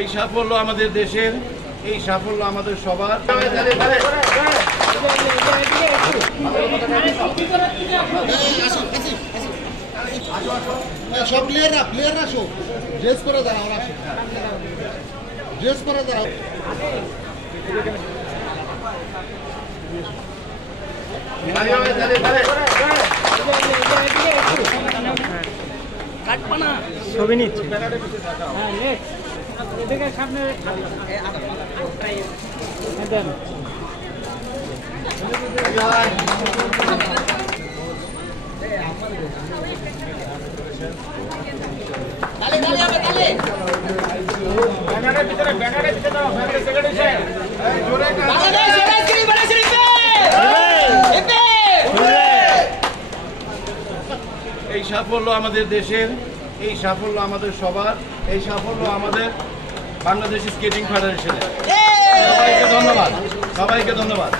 এই সাফল্য আমাদের দেশের, এই সাফল্য আমাদের সবার। সব প্লেয়াররা আসো, ড্রেস করে দাঁড়াও, আসো ড্রেস করে দাঁড়াও। ছবি নিচ্ছে সামনে এই সাফল্য আমাদের দেশের, এই সাফল্য আমাদের সবার, এই সাফল্য আমাদের বাংলাদেশ স্কেটিং ফেডারেশনের। সবাইকে ধন্যবাদ, সবাইকে ধন্যবাদ।